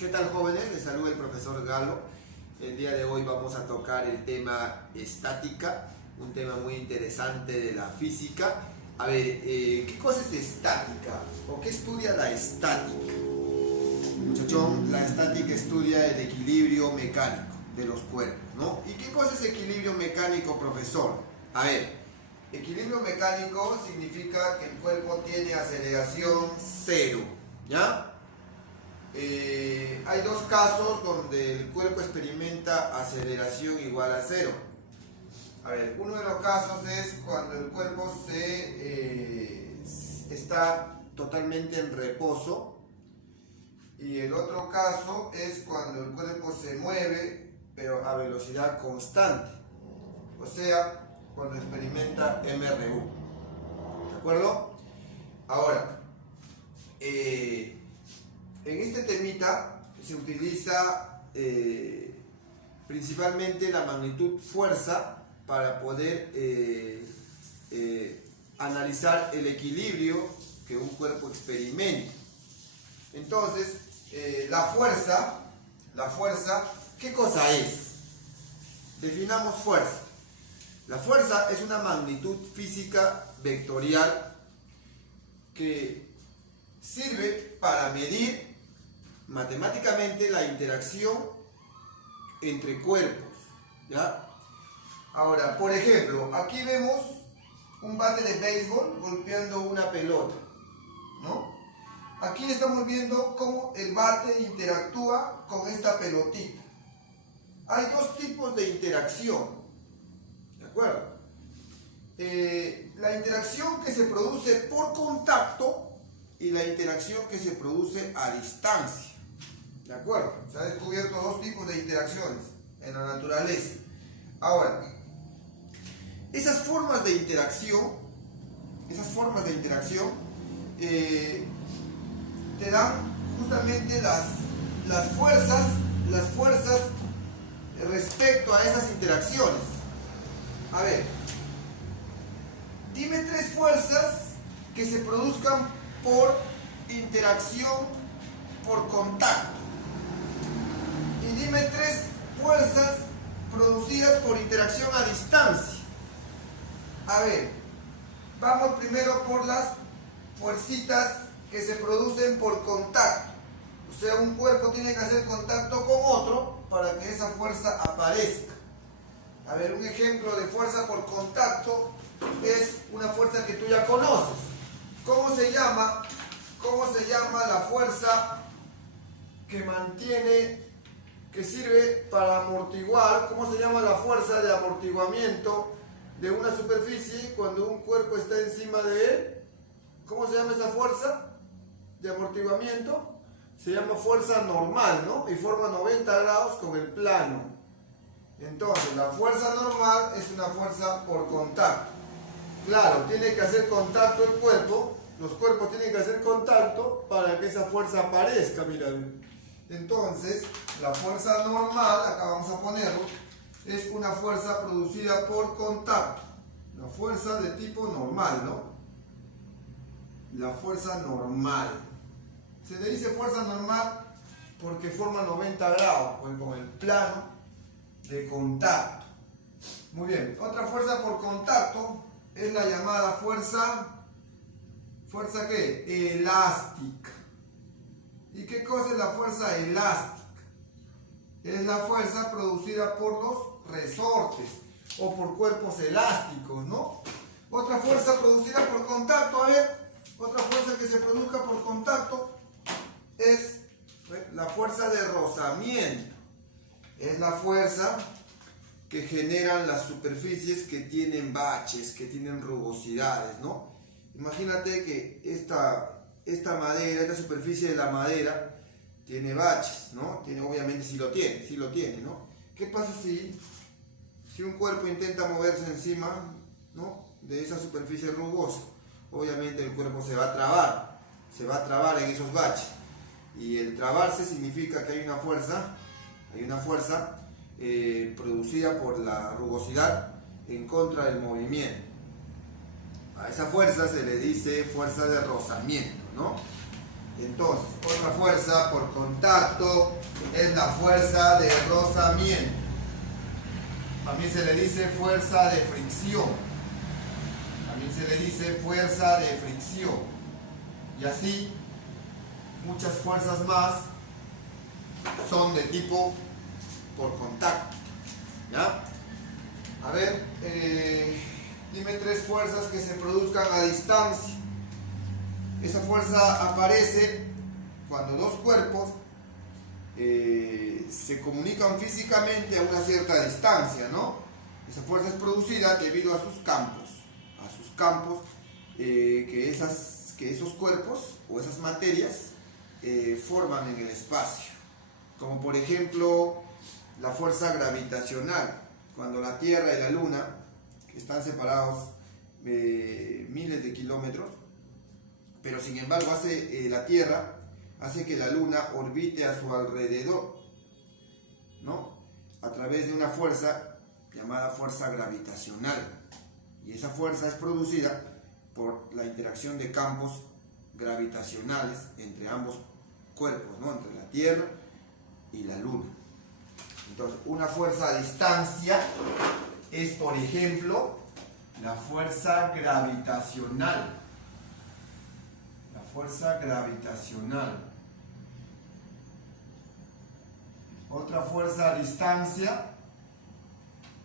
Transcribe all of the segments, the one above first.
¿Qué tal, jóvenes? Les saluda el profesor Galo. El día de hoy vamos a tocar el tema estática, un tema muy interesante de la física. A ver, ¿qué cosa es estática? ¿O qué estudia la estática? Muchachón, la estática estudia el equilibrio mecánico de los cuerpos, ¿no? ¿Y qué cosa es equilibrio mecánico, profesor? A ver, equilibrio mecánico significa que el cuerpo tiene aceleración cero, ¿ya? Hay dos casos donde el cuerpo experimenta aceleración igual a cero. A ver, uno de los casos es cuando el cuerpo está totalmente en reposo, y el otro caso es cuando el cuerpo se mueve pero a velocidad constante, o sea, cuando experimenta MRU. ¿De acuerdo? Ahora, en este temita se utiliza principalmente la magnitud fuerza para poder analizar el equilibrio que un cuerpo experimenta. Entonces, la fuerza, ¿qué cosa es? Definamos fuerza. La fuerza es una magnitud física vectorial que sirve para medir matemáticamente la interacción entre cuerpos, ¿ya? Ahora, por ejemplo, aquí vemos un bate de béisbol golpeando una pelota, ¿no? Aquí estamos viendo cómo el bate interactúa con esta pelotita. Hay dos tipos de interacción, ¿de acuerdo? La interacción que se produce por contacto y la interacción que se produce a distancia. ¿De acuerdo? Se han descubierto dos tipos de interacciones en la naturaleza. Ahora, esas formas de interacción te dan justamente las fuerzas respecto a esas interacciones. A ver, dime tres fuerzas que se produzcan por interacción por contacto, y dime tres fuerzas producidas por interacción a distancia. A ver, vamos primero por las fuercitas que se producen por contacto. O sea, un cuerpo tiene que hacer contacto con otro para que esa fuerza aparezca. A ver, un ejemplo de fuerza por contacto es una fuerza que tú ya conoces. ¿Cómo se llama la fuerza que sirve para amortiguar? ¿Cómo se llama la fuerza de amortiguamiento de una superficie cuando un cuerpo está encima de él? ¿Cómo se llama esa fuerza de amortiguamiento? Se llama fuerza normal, ¿no? Y forma 90 grados con el plano. Entonces, la fuerza normal es una fuerza por contacto. Claro, tiene que hacer contacto el cuerpo, los cuerpos tienen que hacer contacto para que esa fuerza aparezca, mira. Entonces, la fuerza normal, acá vamos a ponerlo, es una fuerza producida por contacto. La fuerza de tipo normal, ¿no? La fuerza normal. Se le dice fuerza normal porque forma 90 grados con el plano de contacto. Muy bien, otra fuerza por contacto es la llamada ¿fuerza qué? Elástica. ¿Y qué cosa es la fuerza elástica? Es la fuerza producida por los resortes o por cuerpos elásticos, ¿no? Otra fuerza producida por contacto, a ver, otra fuerza que se produzca por contacto es la fuerza de rozamiento. Es la fuerza que generan las superficies que tienen baches, que tienen rugosidades, ¿no? Imagínate que esta madera, esta superficie de la madera tiene baches, ¿no? Obviamente sí lo tiene, ¿no? ¿Qué pasa si un cuerpo intenta moverse encima, ¿no?, de esa superficie rugosa? Obviamente el cuerpo se va a trabar en esos baches. Y el trabarse significa que hay una fuerza producida por la rugosidad en contra del movimiento. A esa fuerza se le dice fuerza de rozamiento, ¿no? Entonces, otra fuerza por contacto es la fuerza de rozamiento. También se le dice fuerza de fricción. También se le dice fuerza de fricción. Y así, muchas fuerzas más son de tipo por contacto. ¿Ya? A ver, dime 3 fuerzas que se produzcan a distancia. Esa fuerza aparece cuando dos cuerpos se comunican físicamente a una cierta distancia, ¿no? Esa fuerza es producida debido a sus campos, que esos cuerpos o esas materias forman en el espacio. Como por ejemplo la fuerza gravitacional, cuando la Tierra y la Luna están separados miles de kilómetros, pero sin embargo la Tierra hace que la Luna orbite a su alrededor, ¿no? A través de una fuerza llamada fuerza gravitacional. Y esa fuerza es producida por la interacción de campos gravitacionales entre ambos cuerpos, ¿no? Entre la Tierra y la Luna. Entonces, una fuerza a distancia es, por ejemplo, la fuerza gravitacional. La fuerza gravitacional. Otra fuerza a distancia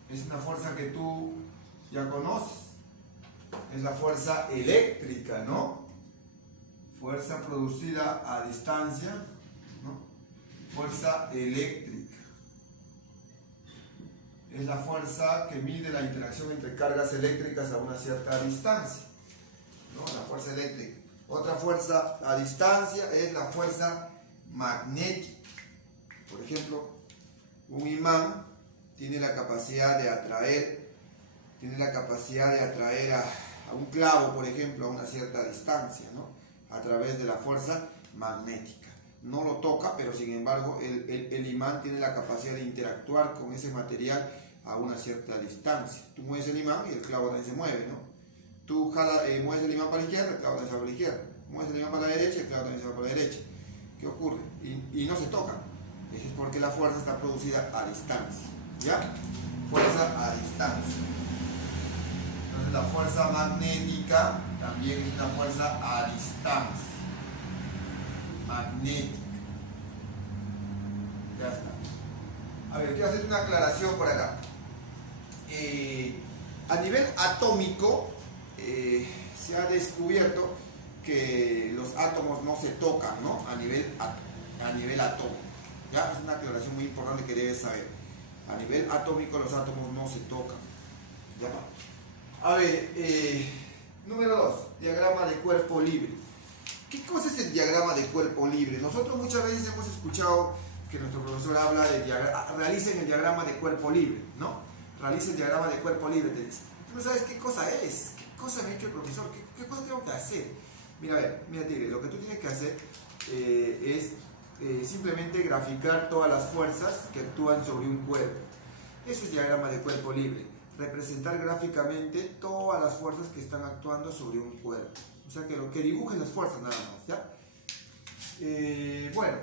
es una fuerza que tú ya conoces. Es la fuerza eléctrica, ¿no? Fuerza producida a distancia, ¿no? Fuerza eléctrica. Es la fuerza que mide la interacción entre cargas eléctricas a una cierta distancia, ¿no? La fuerza eléctrica. Otra fuerza a distancia es la fuerza magnética. Por ejemplo, un imán tiene la capacidad de atraer a un clavo, por ejemplo, a una cierta distancia, ¿no? A través de la fuerza magnética. No lo toca, pero sin embargo el imán tiene la capacidad de interactuar con ese material a una cierta distancia. Tú mueves el imán y el clavo también se mueve, ¿no? Tú mueves el imán para la izquierda, el clavo también se va para la izquierda. Mueves el imán para la derecha, el clavo también se va para la derecha. ¿Qué ocurre? Y no se tocan. Eso es porque la fuerza está producida a distancia. ¿Ya? Fuerza a distancia. Entonces la fuerza magnética también es una fuerza a distancia. Magnética. Ya está. A ver, quiero hacerte una aclaración por acá. A nivel atómico se ha descubierto que los átomos no se tocan, ¿no? A nivel atómico. ¿Ya? Es una aclaración muy importante que debes saber. A nivel atómico los átomos no se tocan. ¿Ya? A ver, número 2, diagrama de cuerpo libre. ¿Qué cosa es el diagrama de cuerpo libre? Nosotros muchas veces hemos escuchado que nuestro profesor habla de realicen el diagrama de cuerpo libre, ¿no? Realiza el diagrama de cuerpo libre, te dice. Tú no sabes qué cosa es, qué cosa me ha hecho el profesor, qué cosa tengo que hacer. Mira, a ver, mira, Tigre, lo que tú tienes que hacer es simplemente graficar todas las fuerzas que actúan sobre un cuerpo. Eso es diagrama de cuerpo libre. Representar gráficamente todas las fuerzas que están actuando sobre un cuerpo. O sea, que lo que dibujen las fuerzas nada más, ¿ya? Bueno,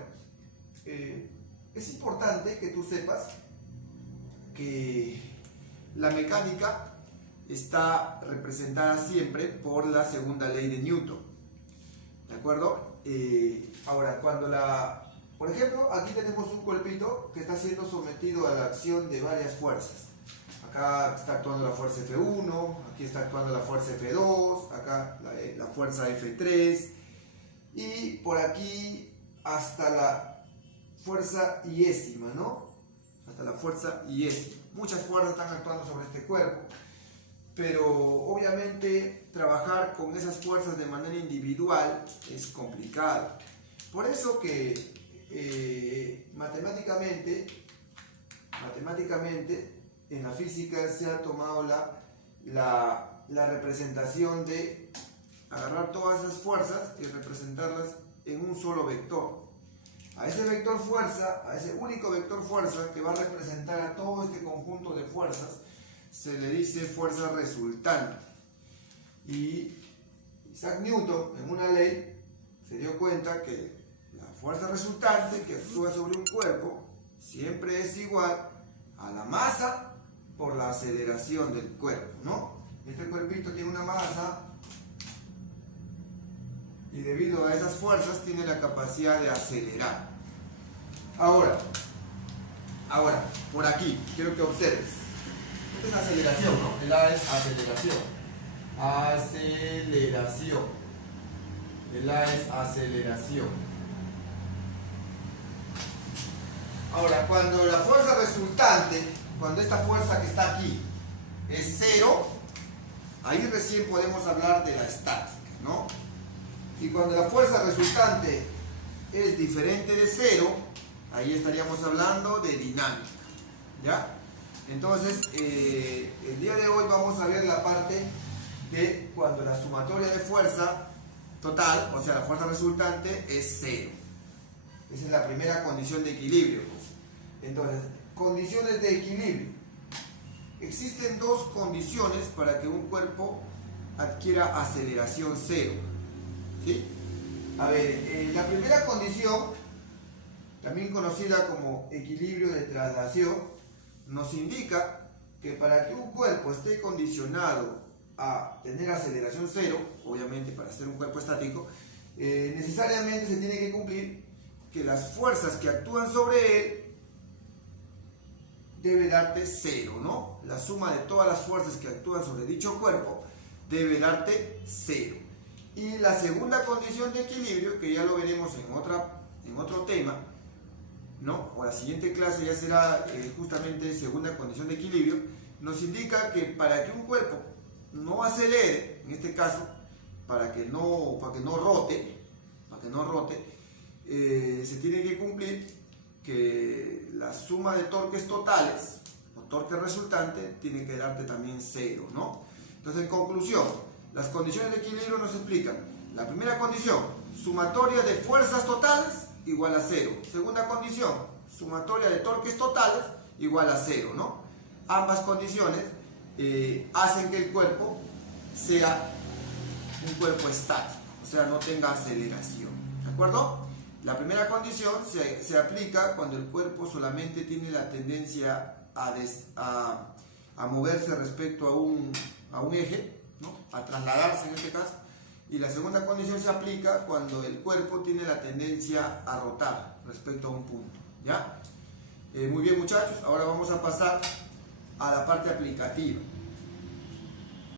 es importante que tú sepas que la mecánica está representada siempre por la segunda ley de Newton. ¿De acuerdo? Ahora, por ejemplo, aquí tenemos un cuerpito que está siendo sometido a la acción de varias fuerzas. Acá está actuando la fuerza F1, aquí está actuando la fuerza F2, acá la fuerza F3 y por aquí hasta la fuerza iésima, ¿no? Hasta la fuerza iésima. Muchas fuerzas están actuando sobre este cuerpo, pero obviamente trabajar con esas fuerzas de manera individual es complicado. Por eso que matemáticamente en la física se ha tomado la representación de agarrar todas esas fuerzas y representarlas en un solo vector. A ese vector fuerza, a ese único vector fuerza que va a representar a todo este conjunto de fuerzas, se le dice fuerza resultante. Y Isaac Newton, en una ley, se dio cuenta que la fuerza resultante que actúa sobre un cuerpo siempre es igual a la masa por la aceleración del cuerpo, ¿no? Este cuerpito tiene una masa y debido a esas fuerzas tiene la capacidad de acelerar. Ahora, por aquí, quiero que observes. Esta es aceleración, ¿no? El A es aceleración. Aceleración. El A es aceleración. Ahora, cuando la fuerza resultante, cuando esta fuerza que está aquí es cero, ahí recién podemos hablar de la estática, ¿no? Y cuando la fuerza resultante es diferente de cero, ahí estaríamos hablando de dinámica, ¿ya? Entonces, el día de hoy vamos a ver la parte de cuando la sumatoria de fuerza total, o sea, la fuerza resultante, es cero. Esa es la primera condición de equilibrio, pues. Entonces, condiciones de equilibrio. Existen dos condiciones para que un cuerpo adquiera aceleración cero, ¿sí? A ver, la primera condición, también conocida como equilibrio de traslación, nos indica que para que un cuerpo esté condicionado a tener aceleración cero, obviamente para ser un cuerpo estático, necesariamente se tiene que cumplir que las fuerzas que actúan sobre él debe darte cero, ¿no? La suma de todas las fuerzas que actúan sobre dicho cuerpo debe darte cero. Y la segunda condición de equilibrio, que ya lo veremos en otro tema, ¿no? O la siguiente clase ya será justamente segunda condición de equilibrio, nos indica que para que un cuerpo no acelere, en este caso, para que no rote, se tiene que cumplir que la suma de torques totales o torque resultante tiene que darte también cero, ¿no? Entonces, en conclusión, las condiciones de equilibrio nos explican: la primera condición, sumatoria de fuerzas totales igual a cero. Segunda condición, sumatoria de torques totales igual a cero, ¿no? Ambas condiciones hacen que el cuerpo sea un cuerpo estático, o sea, no tenga aceleración, ¿de acuerdo? La primera condición se aplica cuando el cuerpo solamente tiene la tendencia a moverse respecto a un eje, ¿no? A trasladarse en este caso. Y la segunda condición se aplica cuando el cuerpo tiene la tendencia a rotar respecto a un punto, ¿ya? Muy bien, muchachos, ahora vamos a pasar a la parte aplicativa.